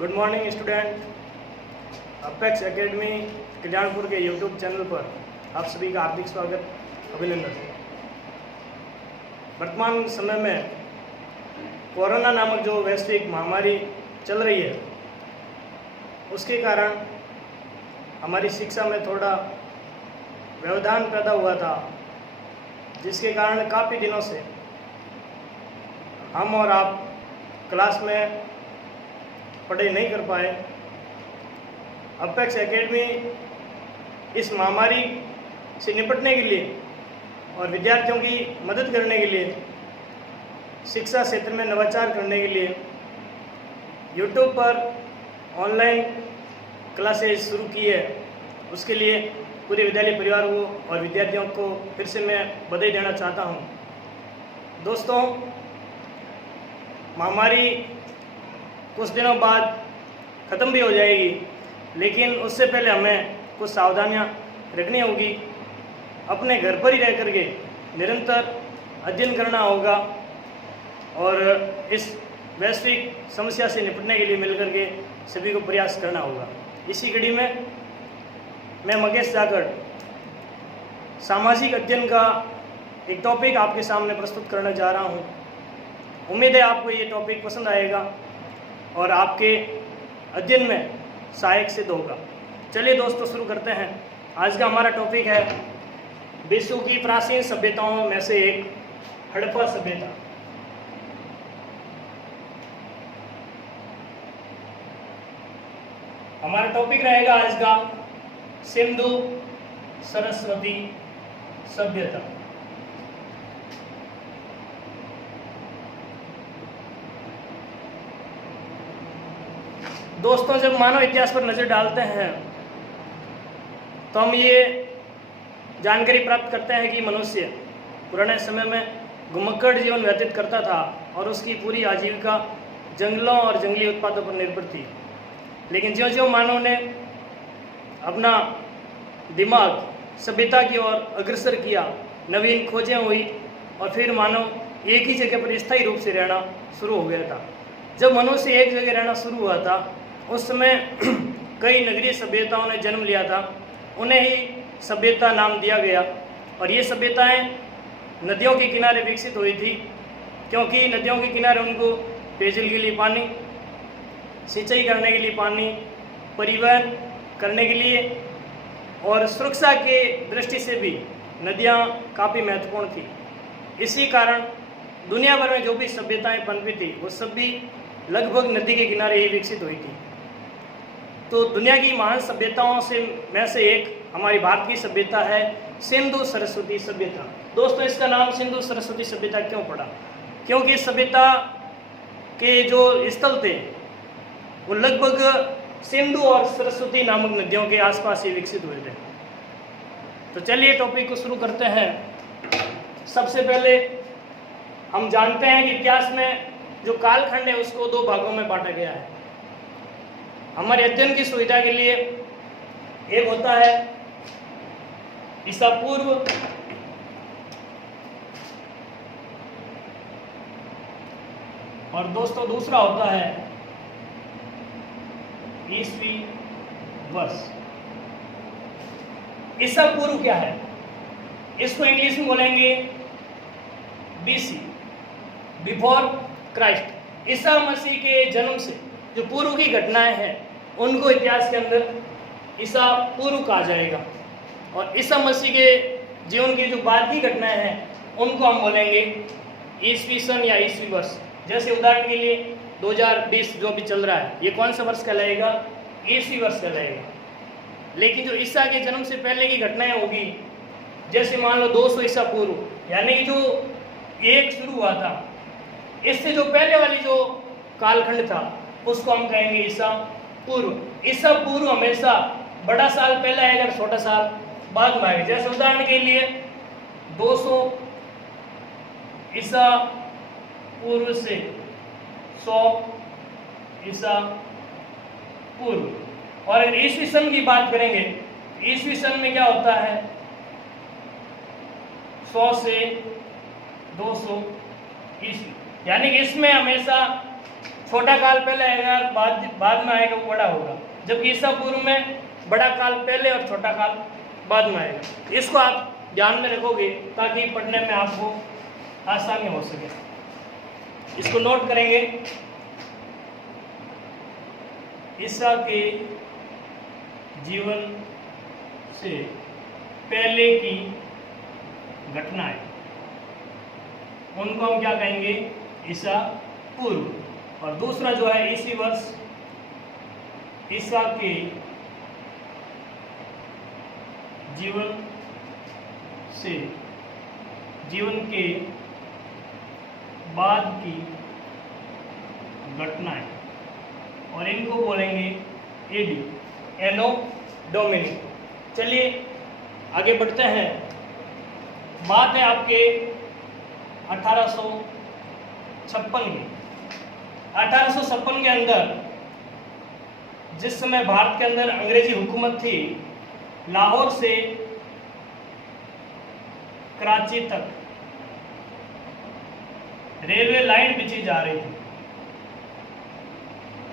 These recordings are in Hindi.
Good morning student. Apex academy Kalyanpur के यूट्यूब चैनल पर आप सभी का हार्दिक स्वागत, अभिनंदन। वर्तमान समय में कोरोना नामक जो वैश्विक महामारी चल रही है, उसके कारण हमारी शिक्षा में थोड़ा व्यवधान पैदा हुआ था, जिसके कारण काफ़ी दिनों से हम और आप क्लास में पढ़ाई नहीं कर पाए। अपेक्स एकेडमी इस महामारी से निपटने के लिए और विद्यार्थियों की मदद करने के लिए, शिक्षा क्षेत्र में नवाचार करने के लिए यूट्यूब पर ऑनलाइन क्लासेस शुरू की है। उसके लिए पूरे विद्यालय परिवार को और विद्यार्थियों को फिर से मैं बधाई देना चाहता हूँ। दोस्तों, महामारी कुछ दिनों बाद ख़त्म भी हो जाएगी, लेकिन उससे पहले हमें कुछ सावधानियां रखनी होगी। अपने घर पर ही रह करके निरंतर अध्ययन करना होगा और इस वैश्विक समस्या से निपटने के लिए मिलकर के सभी को प्रयास करना होगा। इसी कड़ी में मैं मगेश जाखड़ सामाजिक अध्ययन का एक टॉपिक आपके सामने प्रस्तुत करने जा रहा हूँ। उम्मीद है आपको ये टॉपिक पसंद आएगा और आपके अध्ययन में सहायक सिद्ध होगा। चलिए दोस्तों, शुरू करते हैं। आज का हमारा टॉपिक है विश्व की प्राचीन सभ्यताओं में से एक हड़प्पा सभ्यता। हमारा टॉपिक रहेगा आज का सिंधु सरस्वती सभ्यता। दोस्तों, जब मानव इतिहास पर नज़र डालते हैं तो हम ये जानकारी प्राप्त करते हैं कि मनुष्य पुराने समय में घुमक्कड़ जीवन व्यतीत करता था और उसकी पूरी आजीविका जंगलों और जंगली उत्पादों पर निर्भर थी। लेकिन ज्यों ज्यों मानव ने अपना दिमाग सभ्यता की ओर अग्रसर किया, नवीन खोजें हुई और फिर मानव एक ही जगह पर स्थायी रूप से रहना शुरू हो गया था। जब मनुष्य एक जगह रहना शुरू हुआ था, उस समय कई नगरीय सभ्यताओं ने जन्म लिया था। उन्हें ही सभ्यता नाम दिया गया और ये सभ्यताएं नदियों के किनारे विकसित हुई थी, क्योंकि नदियों के किनारे उनको पेयजल के लिए पानी, सिंचाई करने के लिए पानी, परिवहन करने के लिए और सुरक्षा के दृष्टि से भी नदियाँ काफ़ी महत्वपूर्ण थी। इसी कारण दुनिया भर में जो भी सभ्यताएं पनपी थी, वो सब भी लगभग नदी के किनारे ही विकसित हुई थी। तो दुनिया की महान सभ्यताओं में से एक हमारी भारत की सभ्यता है सिंधु सरस्वती सभ्यता। दोस्तों, इसका नाम सिंधु सरस्वती सभ्यता क्यों पड़ा? क्योंकि इस सभ्यता के जो स्थल थे वो लगभग सिंधु और सरस्वती नामक नदियों के आसपास ही विकसित हुए थे। तो चलिए टॉपिक को शुरू करते हैं। सबसे पहले हम जानते हैं कि इतिहास में जो कालखंड है उसको दो भागों में बांटा गया है। हमारे अध्ययन की सुविधा के लिए एक होता है ईसा पूर्व और दोस्तों दूसरा होता है ईसवी वर्ष। ईसा पूर्व क्या है? इसको इंग्लिश में बोलेंगे BC, before Christ. Isa Masih के जन्म से जो पूर्व की घटनाएं हैं उनको इतिहास के अंदर ईसा पूर्व कहा जाएगा और ईसा मसीह के जीवन की जो बाद की घटनाएं हैं उनको हम बोलेंगे ईसवी सन या ईसवी वर्ष। जैसे उदाहरण के लिए 2020 जो भी चल रहा है, ये कौन सा वर्ष कहलाएगा? ईसवी वर्ष कहलाएगा। लेकिन जो ईसा के जन्म से पहले की घटनाएं होगी, जैसे मान लो 200 ईसा पूर्व, यानी कि जो एक शुरू हुआ था, इससे जो पहले वाली जो कालखंड था उसको हम कहेंगे ईसा पूर्व। ईसा पूर्व हमेशा बड़ा साल पहले आएगा, छोटा साल बाद में आएगा। जैसे उदाहरण के लिए 200 ईसा पूर्व से 100 ईसा पूर्व। और ईसवी सन की बात करेंगे, ईसवी सन में क्या होता है? 100 से 200 ईस्वी, यानी कि इसमें हमेशा छोटा काल पहले आएगा, बाद में आएगा वो बड़ा होगा, जबकि ईसा पूर्व में बड़ा काल पहले और छोटा काल बाद में आएगा। इसको आप ध्यान में रखोगे ताकि पढ़ने में आपको आसानी हो सके। इसको नोट करेंगे। ईसा के जीवन से पहले की घटनाएं, उनको हम क्या कहेंगे? ईसा पूर्व। और दूसरा जो है इसी वर्ष ईसा के जीवन से जीवन के बाद की घटनाएं, और इनको बोलेंगे एडी, एनो डोमिनी। चलिए आगे बढ़ते हैं। बात है आपके 1856 की। 1856 के अंदर जिस समय भारत के अंदर अंग्रेजी हुकूमत थी, लाहौर से कराची तक रेलवे लाइन बिछी जा रही थी।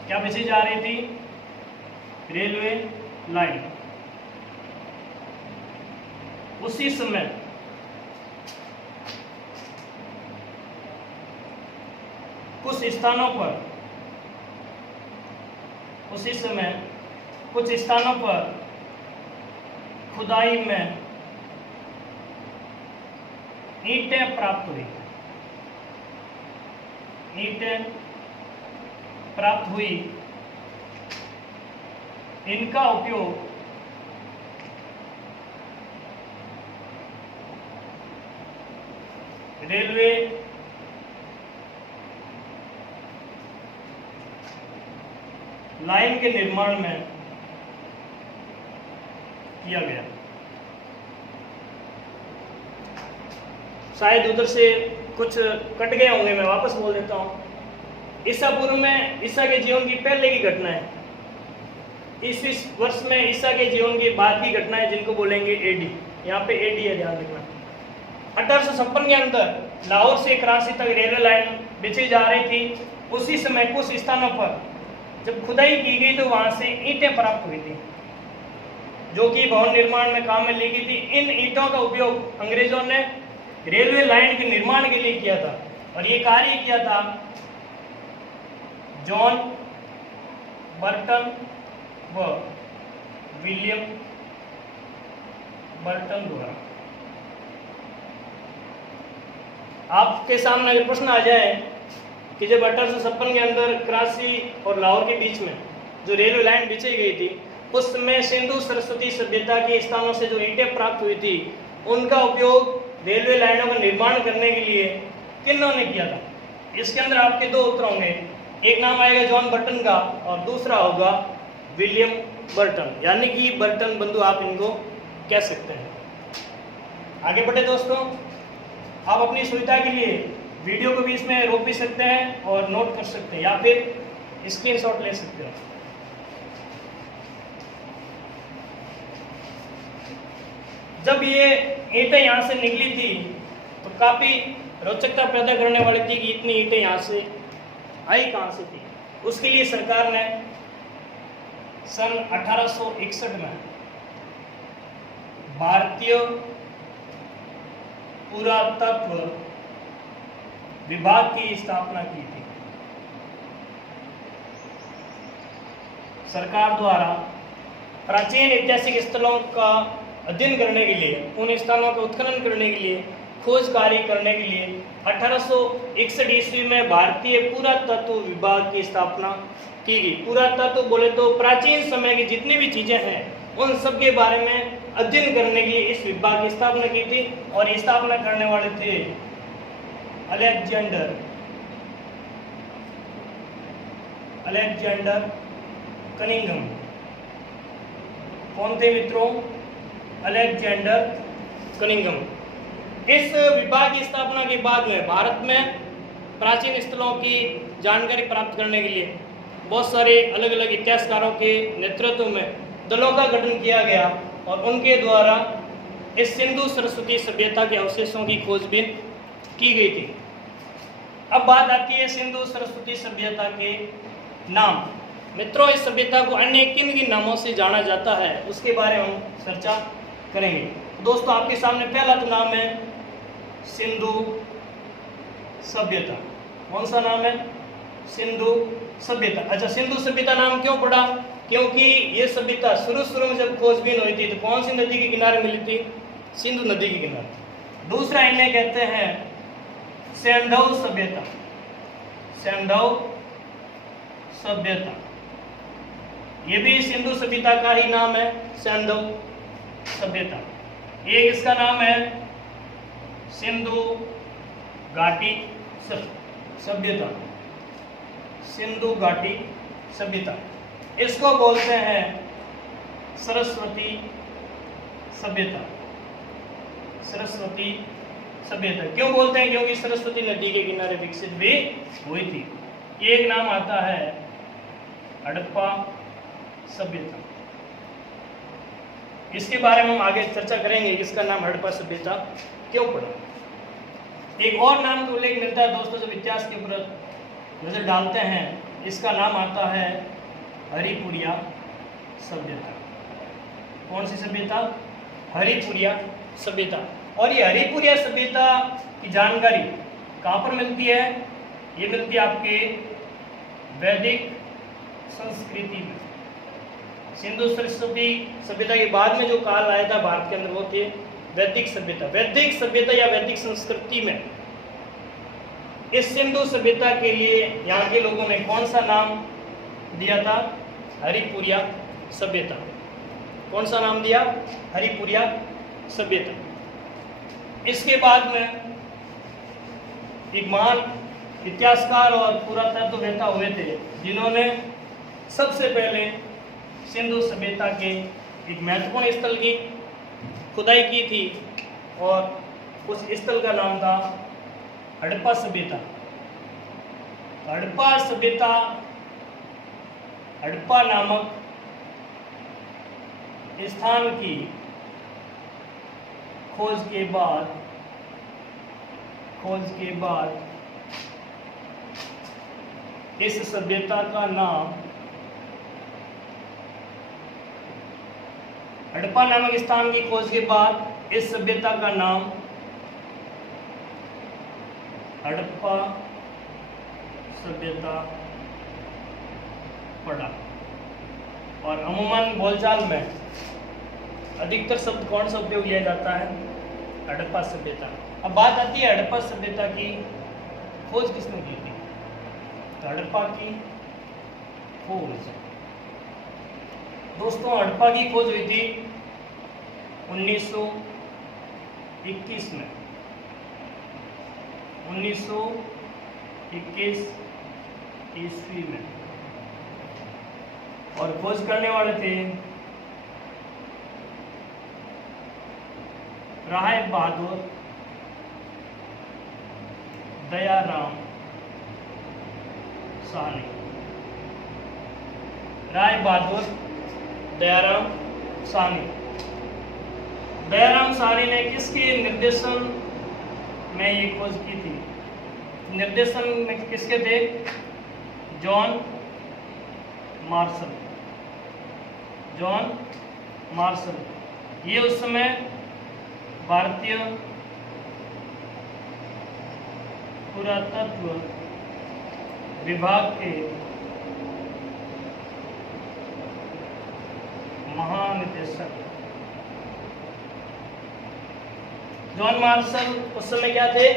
क्या बिछी जा रही थी? Railway line. उसी समय कुछ स्थानों पर खुदाई में ईंटें प्राप्त हुई। इनका उपयोग रेलवे लाइन के निर्माण में किया गया। शायद उधर से कुछ कट गए होंगे, मैं वापस बोल देता हूँ। ईसा पूर्व में ईसा के जीवन की पहले की घटना है। इस वर्ष में ईसा के जीवन के बाद की घटना है, जिनको बोलेंगे एडी। यहाँ पे एडी है, ध्यान रखना। 1856 के अंदर लाहौर से कराची तक रेलवे लाइन बिछी जा रही थी। उसी समय कुछ स्थानों पर जब खुदाई की गई तो वहां से ईंटें प्राप्त हुई थी, जो कि भवन निर्माण में काम में ली गई थी। इन ईंटों का उपयोग अंग्रेजों ने रेलवे लाइन के निर्माण के लिए किया था, और ये कार्य किया था जॉन बर्टन व विलियम बर्टन द्वारा। आपके सामने अगर प्रश्न आ जाए कि जब 1856 के अंदर कराची और लाहौर के बीच में जो रेलवे लाइन बिछी गई थी, उस समय सिंधु सरस्वती सभ्यता के स्थानों से जो ईंटें प्राप्त हुई थी, उनका उपयोग रेलवे लाइनों का निर्माण करने के लिए किन्होंने किया था? इसके अंदर आपके दो उत्तर होंगे। एक नाम आएगा जॉन बर्टन का और दूसरा होगा विलियम बर्टन, यानी कि बर्टन बंधु आप इनको कह सकते हैं। आगे बढ़े दोस्तों, आप अपनी सुविधा के लिए वीडियो को भी इसमें रोक भी सकते हैं और नोट कर सकते हैं, या फिर स्क्रीनशॉट ले सकते हैं। जब ये ईंटें यहाँ से निकली थी तो काफ़ी रोचकता पैदा करने वाली थी कि इतनी ईंटें यहाँ से आई कहाँ से थी। उसके लिए सरकार ने सन 1861 में भारतीय पुरातत्व विभाग की स्थापना की थी। सरकार द्वारा प्राचीन ऐतिहासिक स्थलों का अध्ययन करने के लिए, उन स्थानों का उत्खनन करने के लिए, खोज कार्य करने के लिए 1861 ईस्वी में भारतीय पुरातत्व विभाग की स्थापना की गई। पुरातत्व बोले तो प्राचीन समय की जितनी भी चीजें हैं उन सब के बारे में अध्ययन करने के लिए इस विभाग की स्थापना की थी। और ये स्थापना करने वाले थे अलेक्जेंडर कनिंघम। कौन थे मित्रों? Alexander Cunningham. इस विभाग की स्थापना के बाद में भारत में प्राचीन स्थलों की जानकारी प्राप्त करने के लिए बहुत सारे अलग अलग इतिहासकारों के नेतृत्व में दलों का गठन किया गया, और उनके द्वारा इस सिंधु सरस्वती सभ्यता के अवशेषों की खोजबीन की गई थी। अब बात आती है सिंधु सरस्वती सभ्यता के नाम। मित्रों, इस सभ्यता को अन्य किन किन नामों से जाना जाता है उसके बारे में हम चर्चा करेंगे। दोस्तों, आपके सामने पहला तो नाम है सिंधु सभ्यता। कौन सा नाम है? सिंधु सभ्यता। अच्छा, सिंधु सभ्यता नाम क्यों पड़ा? क्योंकि ये सभ्यता शुरू में जब खोजबीन हुई थी तो कौन सी नदी के किनारे मिली थी? सिंधु नदी के किनारे। दूसरा इन्हें कहते हैं सैंधव सभ्यता। सैंधव सभ्यता ये भी सिंधु सभ्यता का ही नाम है, सैंधव सभ्यता। एक इसका नाम है सिंधु घाटी सभ्यता। सिंधु घाटी सभ्यता, इसको बोलते हैं सरस्वती सभ्यता। सरस्वती सभ्यता क्यों बोलते हैं? क्योंकि सरस्वती नदी के किनारे विकसित भी हुई थी। एक नाम आता है हड़प्पा सभ्यता। इसके बारे में हम आगे चर्चा करेंगे, इसका नाम हड़प्पा सभ्यता क्यों पड़ा। एक और नाम का उल्लेख मिलता है दोस्तों, जब इतिहास के ऊपर नजर डालते हैं, इसका नाम आता है हरिपुरिया सभ्यता। कौन सी सभ्यता? हरिपुरिया सभ्यता। और ये हरिपुरिया सभ्यता की जानकारी कहाँ पर मिलती है? ये मिलती है आपके वैदिक संस्कृति में। सिंधु सरस्वती सभ्यता के बाद में जो काल आया था भारत के अंदर, वो थे वैदिक सभ्यता। वैदिक सभ्यता या वैदिक संस्कृति में इस सिंधु सभ्यता के लिए यहाँ के लोगों ने कौन सा नाम दिया था? हरिपुरिया सभ्यता। कौन सा नाम दिया? हरिपुरिया सभ्यता। इसके बाद में एक महान इतिहासकार और पुरातत्ववेत्ता हुए थे जिन्होंने सबसे पहले सिंधु सभ्यता के एक महत्वपूर्ण स्थल की खुदाई की थी और उस स्थल का नाम था हड़प्पा सभ्यता। हड़प्पा सभ्यता, हड़प्पा नामक स्थान की खोज के बाद इस सभ्यता का नाम, हड़प्पा नामक स्थान की खोज के बाद इस सभ्यता का नाम हड़प्पा सभ्यता पड़ा। और अमूमन बोलचाल में अधिकतर शब्द कौन सा उपयोग किया जाता है? हड़प्पा सभ्यता। अब बात आती है हड़प्पा सभ्यता की खोज किसने की थी? तो हड़प्पा की खोज, दोस्तों, हड़प्पा की खोज हुई थी 1921 में। 1921 ईस्वी में। और खोज करने वाले थे राय बहादुर दयाराम साहनी। राय बहादुर दयाराम साहनी। दयाराम साहनी ने किसके निर्देशन में ये खोज की थी? निर्देशन में किसके थे? John Marshall. जॉन मार्शल ये उस समय भारतीय पुरातत्व विभाग के महानिदेशक। जॉन मार्शल उस समय क्या थे?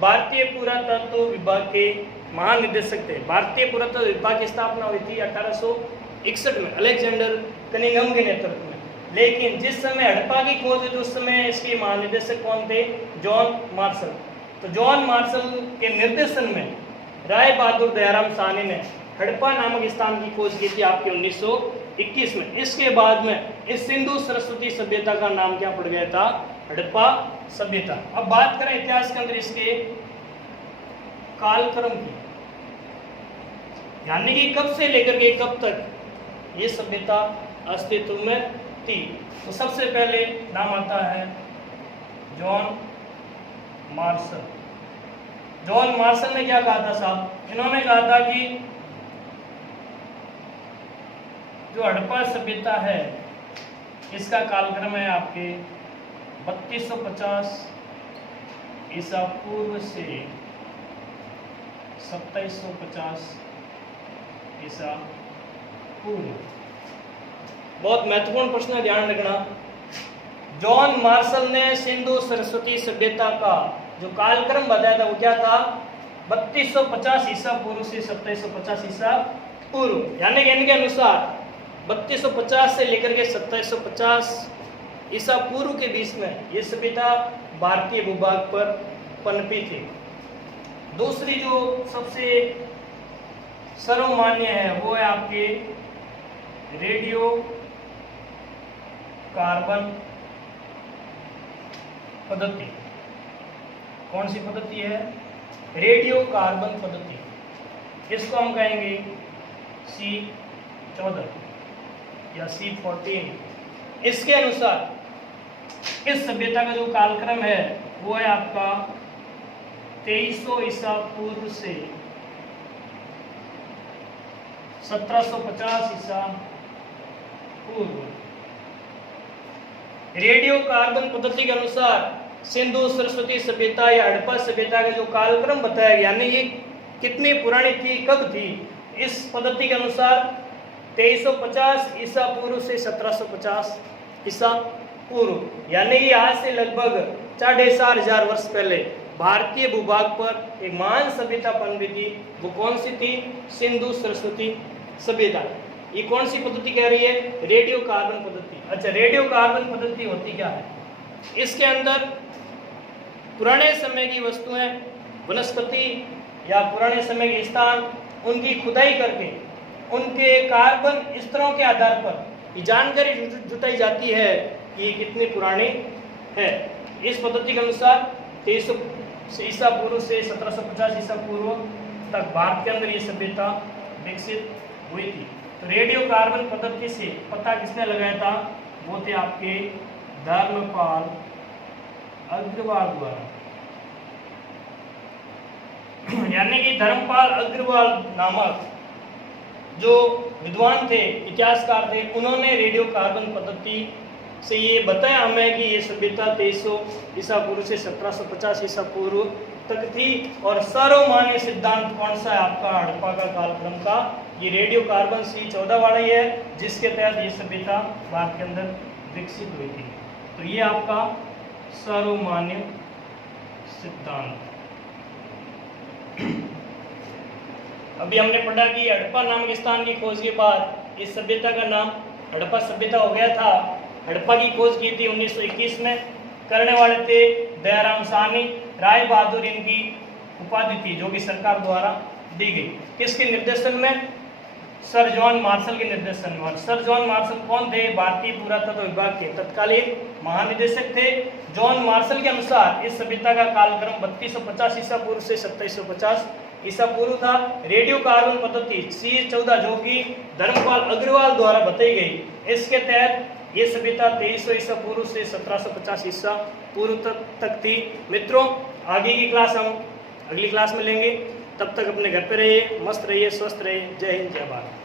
भारतीय पुरातत्व विभाग के महानिदेशक थे। भारतीय पुरातत्व विभाग की स्थापना हुई थी 1861 में अलेक्जेंडर कनिंघम के नेतृत्व में। लेकिन जिस समय हड़प्पा की खोज हुई तो उस समय इसके महानिदेशक कौन थे? John Marshall. तो जॉन मार्शल के निर्देशन में राय बहादुर दयाराम साहनी ने हड़प्पा नामक स्थान की खोज की थी आपके 1921 में। इसके बाद में इस सिंधु सरस्वती सभ्यता का नाम क्या पड़ गया था? हड़प्पा सभ्यता। अब बात करें इतिहास के अंदर इसके कालक्रम की, यानी कि कब से लेकर के कब तक ये सभ्यता अस्तित्व में थी। तो सबसे पहले नाम आता है जॉन मार्शल। जॉन मार्शल ने क्या कहा था साहब? इन्होंने कहा था कि जो हड़प्पा सभ्यता है इसका कालक्रम है आपके 3250 ईसा पूर्व से 2750 ईसा पूर्व। बहुत महत्वपूर्ण प्रश्न है, ध्यान रखना। जॉन मार्शल ने सिंधु सरस्वती सभ्यता का जो कालक्रम बताया था वो क्या था? 3250 ईसा पूर्व से 2750 ईसा पूर्व, यानी कि इनके अनुसार 3250 से लेकर के 2750 ईसा पूर्व के बीच में ये सभ्यता भारतीय भूभाग पर पनपी थी। दूसरी जो सबसे सर्वमान्य है वो है आपके रेडियो कार्बन पद्धति। कौन सी पद्धति है? रेडियो कार्बन पद्धति। इसको हम कहेंगे C14 या C14। इसके अनुसार इस सभ्यता का जो कालक्रम है वो है आपका 2300 ईसा पूर्व से 1750 ईसा पूर्व। रेडियो कार्बन पद्धति के अनुसार सिंधु सरस्वती सभ्यता या हड़प्पा सभ्यता का जो कालक्रम बताया गया, यानी ये कितनी पुरानी थी, कब थी? इस पद्धति के अनुसार 2350 ईसा पूर्व से 1750 ईसा पूर्व, यानी कि आज से लगभग 4500 वर्ष पहले भारतीय भूभाग पर एक महान सभ्यता पनपी थी। वो कौन सी थी? सिंधु सरस्वती सभ्यता। ये कौन सी पद्धति कह रही है? रेडियो कार्बन पद्धति। अच्छा, रेडियो कार्बन पद्धति होती क्या है? इसके अंदर पुराने समय की वस्तुएं, वनस्पति या पुराने समय के स्थान, उनकी खुदाई करके उनके कार्बन स्तरों के आधार पर ये जानकारी जुटाई जाती है कि ये कितनी पुरानी है। इस पद्धति के अनुसार 2300 ईसा पूर्व से 1750 ईसा पूर्व तक भारत के अंदर ये सभ्यता विकसित हुई थी। तो रेडियो कार्बन पद्धति से पता किसने लगाया था? वो थे आपके धर्मपाल अग्रवाल द्वारा। यानी कि धर्मपाल अग्रवाल नामक जो विद्वान थे, इतिहासकार थे, उन्होंने रेडियो कार्बन पद्धति से ये बताया हमें कि ये सभ्यता 2300 ईसा पूर्व से 1750 ईसा पूर्व तक थी। और सर्वमान्य सिद्धांत कौन सा है आपका? हड़प्पा का कालक्रम का ये रेडियो कार्बन C14 वाला ही है, जिसके तहत ये सभ्यता भारत के अंदर विकसित हुई थी। तो ये आपका सर्वमान्य सिद्धांत। अभी हमने पढ़ा कि हड़प्पा नामक स्थान की खोज के बाद इस सभ्यता का नाम हड़प्पा सभ्यता हो गया था। हड़प्पा की खोज की थी 1921 में, करने वाले थे दयाराम साहनी। राय बहादुर इनकी उपाधि थी जो कि सरकार द्वारा दी गई। किसके निर्देशन में? सर जॉन मार्शल के निर्देशन में। और सर जॉन मार्शल कौन थे? भारतीय पुरातत्व विभाग के तत्कालीन महानिदेशक थे। जॉन मार्शल के अनुसार इस सभ्यता का कालक्रम 3250 ईसा पूर्व से 2750 ईसा पूर्व था। रेडियो कार्बन पद्धति C14 जो कि धर्मपाल अग्रवाल द्वारा बताई गई, इसके तहत ये सभ्यता 2300 ईसा पूर्व से 1750 ईसा पूर्व तक थी। मित्रों, आगे की क्लास हम अगली क्लास में लेंगे। तब तक अपने घर पे रहिए, मस्त रहिए, स्वस्थ रहिए। जय हिंद, जय भारत।